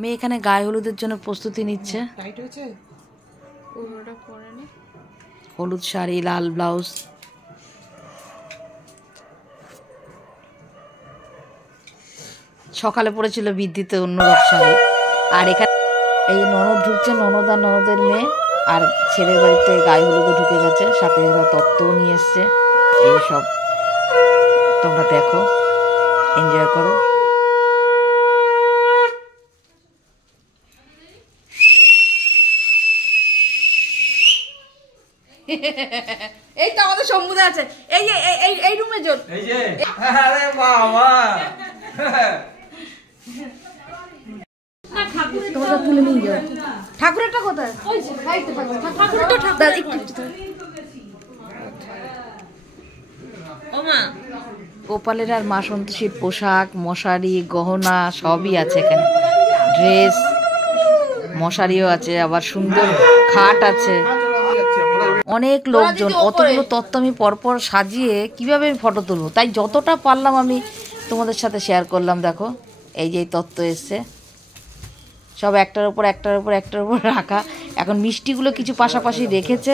মেয়ে এখানে গায়ে হলুদের জন্য প্রস্তুতি নিচ্ছে। হলুদ শাড়ি, লাল ব্লাউজ। সকালে পড়েছিল বিদ্যুতে অন্যরকম শাড়ি। আর এখানে এই ননদ ঢুকছে, ননদ আর ননদের মেয়ে। আর ছেলের বাড়িতে গায়ে হলুদও ঢুকে গেছে, সাথে এরা তত্ত্বও নিয়ে এসছে। এই সব তোমরা দেখো, এনজয় করো। এই তো আমাদের শম্ভুদা আছে, এই এই এই রুমের জন্য। এই যে আরে বাবা, তোমরা তুলে নিয়ে যাও। ঠাকুরেরটা কোথায়? ওই যে গাইতে পারছি। ঠাকুরেরটা ঠাকুর একটু ওমা। গোপালের আর মা সন্তোষীর পোশাক, মশারি, গহনা সবই আছে এখানে। ড্রেস, মশারিও আছে, আবার সুন্দর খাট আছে। অনেক লোকজন, অতগুলো তত্ত্ব আমি পরপর সাজিয়ে কিভাবে আমি ফটো তুলবো, তাই যতটা পারলাম আমি তোমাদের সাথে শেয়ার করলাম। দেখো এই যে তত্ত্ব এসছে, সব একটার উপর রাখা। এখন মিষ্টিগুলো কিছু পাশাপাশি রেখেছে,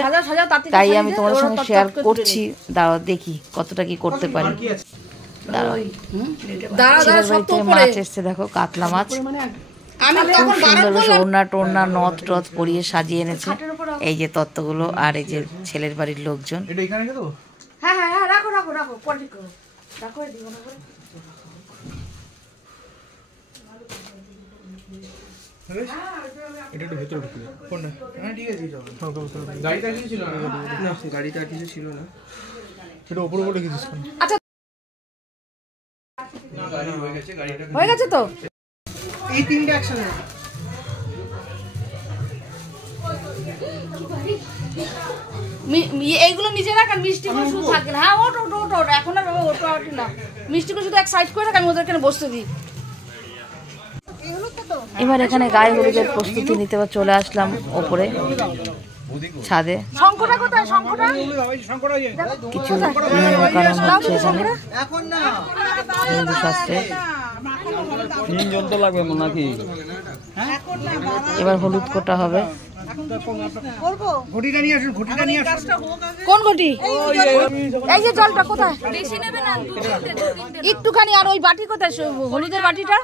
তাই আমি তোমাদের সঙ্গে শেয়ার করছি। দাঁড়াও দেখি কতটা কি করতে পারি। দাঁড়াও, ছেলের বাড়িতে মাছ এসছে, দেখো কাতলা মাছ। খুব সুন্দর ওড়না টোড়না নথ টথ পরিয়ে সাজিয়ে এনেছে। এই যে তত্ত্বগুলো, আর এই যে ছেলের বাড়ির লোকজন। হয়ে গেছে তো এই তিনটে একসাথে। এইগুলো নিচে রাখ, আর মিষ্টিগুলো শুধু থাকে না। হ্যাঁ ওটো ওটো ওটো, এখন আর ওটো আটি না, মিষ্টিগুলো শুধু এক সাইড করে রাখ, আমি ওদের এখানে বসতে দিই। এবার এখানে গায়ে হলুদের প্রস্তুতি নিতে চলে আসলাম ওপরে ছাদে। শঙ্কটা কোথায়? শঙ্কটা কিছু নিয়মকানুন হচ্ছে এখানে হিন্দু শাস্ত্রে। এবার হলুদ কোটা হবে। কোন ঘটি? এই যে জলটা কোথায়? একটুখানি। আর ওই বাটি কোথায়, হলুদের বাটিটা?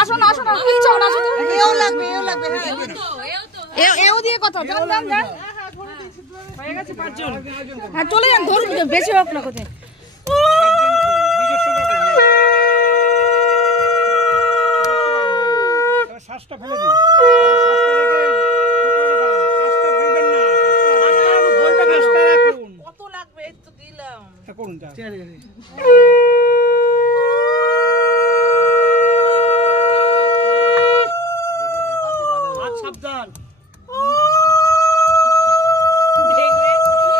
আসো না, আসো না, এও দিয়ে কথা। হ্যাঁ চলে যান, ধরুন, বেশি হোক না কোথায়। সাবধান,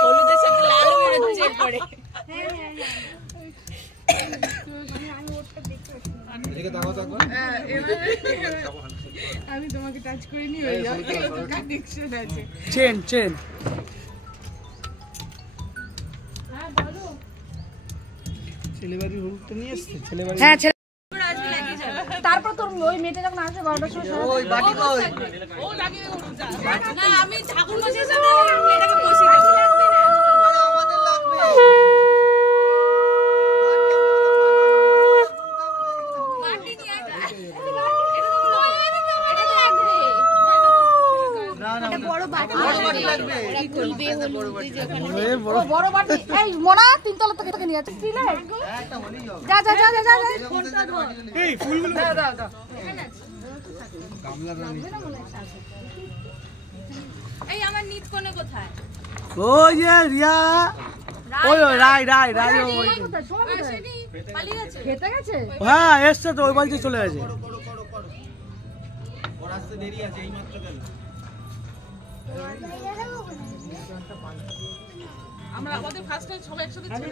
হলুদের সাথে লালও বেরোচ্ছে পরে। আমি তোমাকে টাচ করে নি, হয়ে যাবে কানেকশন আছে। Chain chain. হ্যাঁ বলো, ছেলেবাড়ি হলুদটা নিয়ে আসছে। ছেলেবাড়ি, হ্যাঁ ছেলে আজকে লাগিয়ে যাবে। তারপর তোর ওই মেয়েটা যখন আসবে 12টার সময়, ওই বাটি কই? ও লাগিয়ে হলুদ না, আমি ঠাকুর মশাই সাথে এটাকে বসিয়ে দেব। আমাদের লাগবে বাটি নিয়ে আয়। এটা বড় বাটি লাগবে, কি খুলবে হলুদ যেখানে বড় বাটি। এই মোনা তিনতলা থেকে নিয়ে আসছিস স্টিলে। যা যা যা যা যা, এই ফুলগুলো দাও দাও দাও। গামলা দাও। এই আমার নিত কোণে কোথায়? ওই যে রিয়া, ওই ওই রাই রাই রাই, ওই আসেনি, পালিয়ে গেছে, খেতে গেছে। হ্যাঁ এসছে তো, ওই বাড়িতে চলে গেছে। ওর আসতে দেরি আছে, এই মাত্র গেল। আমরা আমাদের ফার্স্ট টাইম সবাই একসাথে ছিল,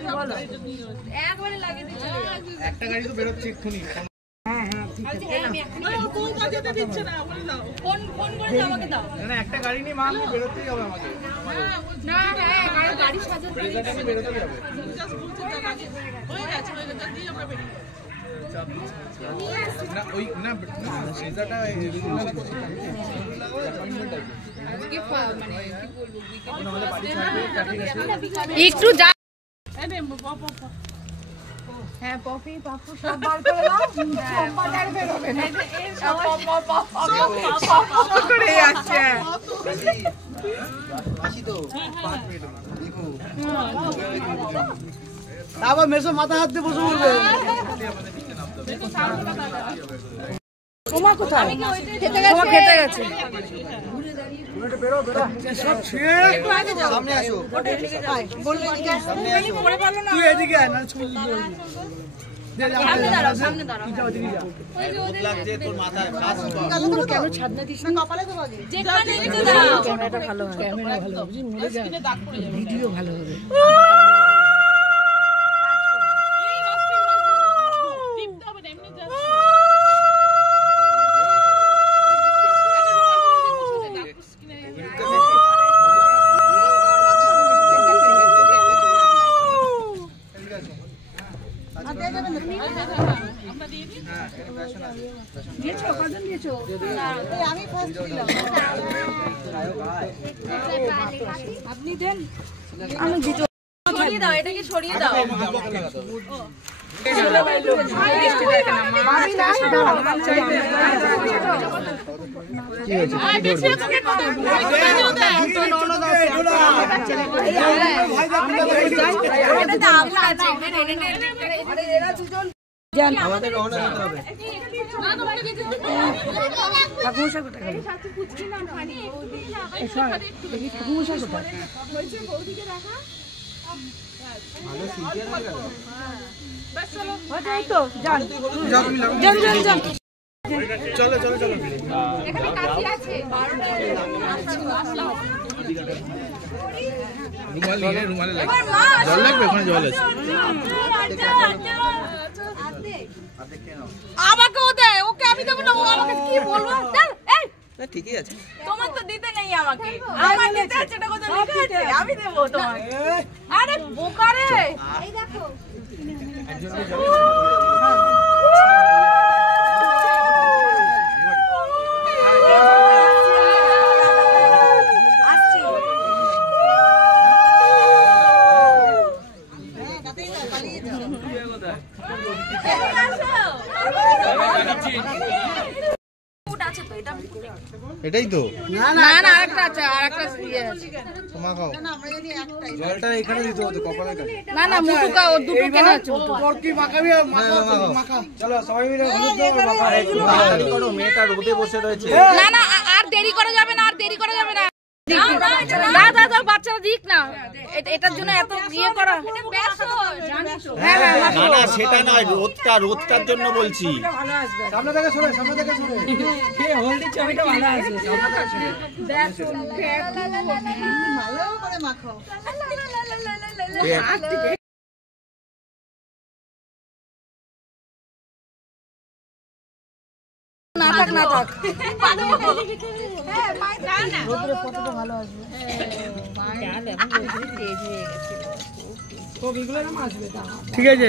একবারে লাগিয়ে দিচ্ছি। একটা গাড়ি তো বেরোচ্ছে এক্ষুনি। হ্যাঁ হ্যাঁ ঠিক একটা গাড়ি নিয়ে মা বেরোতেই হবে আমাকে। গাড়ি সাজাতে বেরোতেই হবে। না ওই না সেটাটা একটু যা হ্যাঁ পপি পাপু সব বার করে দাও সোমবার আর বেরোবে না সব করে আছে আসি তো 5 মিনিট দেখো আবার মেসো মাথা হাত দিয়ে বসে বলবে তোমা কোথায় খেতে গেছে খেতে গেছে বেরো বেরো সব ছেড়ে সামনে আসো বললে এদিকে সামনে আসো পরে ভালো না তুই এদিকে আয় না ছবি সামনে দাঁড়াও সামনে দাঁড়াও লাগছে তোর মাথায় কাজ কেন ছাদনা দিস না কপালে তো বাজে যেখানে নিচে দাও ক্যামেরাটা ভালো হয় ক্যামেরা ভালো বুঝি মরে যায় ভিডিও ভালো হবে আমি ফার্স্ট দিলাম আপনি দেন আমি দিতে ছড়িয়ে দাও এটাকে ছড়িয়ে দাও মামি না আমাদের রওনা হতে হবে ঠাকুমশাই কোথায় গেল দেখি ঠাকুমশাই কোথায় চলো চলো চলো রুমালে লাগে জল লাগবে ওখানে জল আছে আমাকেও দে ওকে আমি দেবো না ও আমাকে কি বলবো চল এই না ঠিকই আছে তোমার তো দিতে নেই আমাকে আমার দিতে আছে এটা কথা লিখে আছে আমি দেব তোমাকে আরে বোকা রে এই দেখো আসছি এটাই তো না না আরেকটা আছে আরেকটা ইয়ে আছে তোমা খাও জলটা এখানে দিতে হতো কপালের কাছে না না মুটুকা ও দুটো কেনা আছে তোর কি মাখাবি মাখা চলো সবাই মিলে হলুদ দাও মাখা একটু তাড়াতাড়ি করো মেয়েটা রোদে বসে রয়েছে না না আর দেরি করা যাবে না আর দেরি করা যাবে না না দাদা বাচ্চারা দিক না এটার জন্য এত ইয়ে করা না না সেটা নয় রোদটার জন্য বলছি সামনে থেকে সরে কে হলদি ছবিটা ভালো আছে ভালো করে মাখো না থাক না থাক ঠিক আছে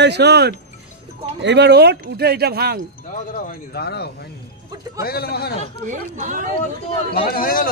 এই শোন এইবার উঠে এটা ভাঙ দাঁড়াও হয়নি হয়ে গেল মাখানো হয়ে গেল